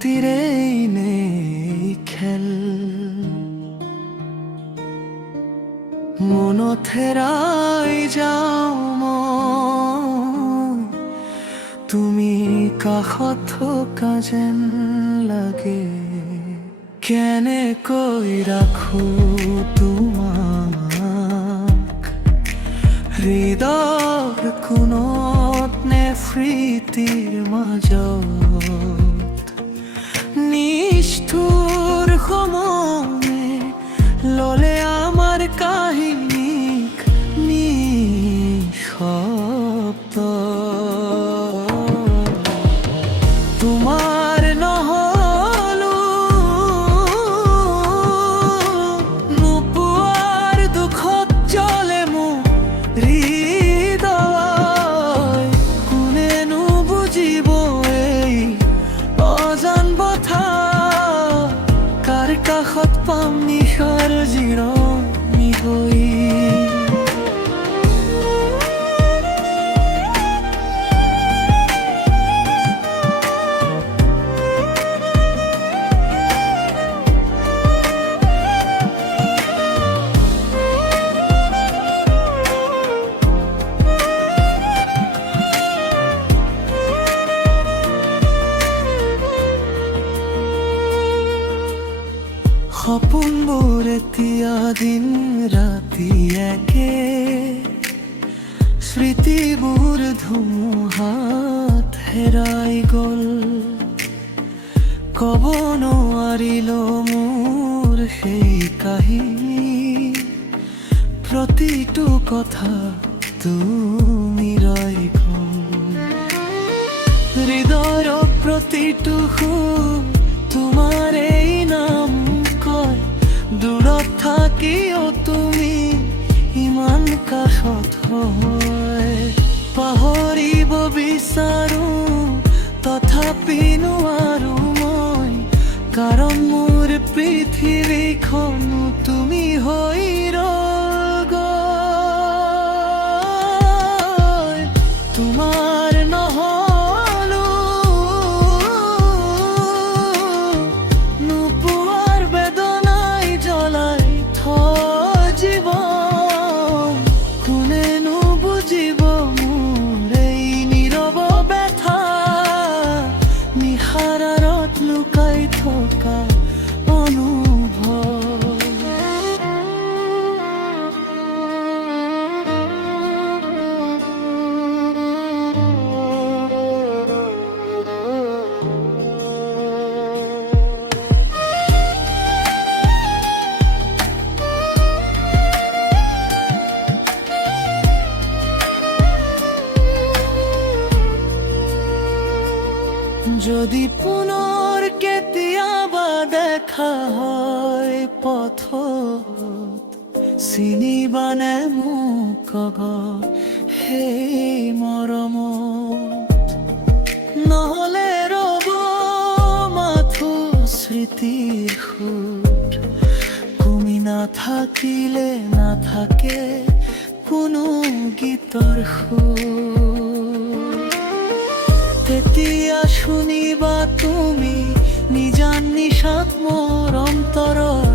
স্মৃতিৰেই নেই খেল, মনত হেৰাই যাওঁ মই, তুমি কাষত থকা যেন লাগে। কেনেকৈ ৰাখো তোমাক হৃদয়ৰ কোণত নে স্মৃতিৰ মাজত, নিষ্ঠুৰ সময়ে ললে আমাৰ কাহিনীক নিঃশব্দ। তোমাৰ নহলো নোপোৱাৰ দুখত জ্বলে মোৰ হৃদয়, কোনেনো বুজিব এই অজান বথা, কাৰ কাষত পাম নিশাৰ জিৰণি হৈ। সপোনবোৰ এতিয়া দিন ৰাতি একে, স্মৃতিবোৰ ধুমুহাত হেৰাই গ'ল, ক'ব নোৱাৰিলো মোৰ সেই কাহিনী, প্ৰতিটো কথা তুমি ৰৈ গ'ল, হৃদয়ৰ প্ৰতিটো সুৰ তোমাৰ এই নাম কয়, দূৰত থাকিও তুমি ইমান কাষত হয়। পাহৰিব বিচাৰো তথাপি নোৱাৰো মই, কাৰণ মোৰ পৃথিৱীখনো তুমি হৈ ৰ'ল। তোমাৰ নহলো নোপোৱাৰ বেদনাই জ্বলাই থয় জীৱন, কোনেনো বুজিব মোৰ এই নীৰৱ ব্যথা, নিশাৰ আঁৰত লুকাই থকা অনুভৱ। যদি পুনৰ কেতিয়াবা দেখা হয় পথত, চিনিবানে মোক সেই মৰমত, নহলে ৰ'ব মাথো স্মৃতিৰ সুৰ, তুমি নাথাকিলে নাথাকে কোনো গীতৰ সুৰ। তেতিয়া শুনিবা তুমি নিজান নিশাত মোৰ অন্তৰত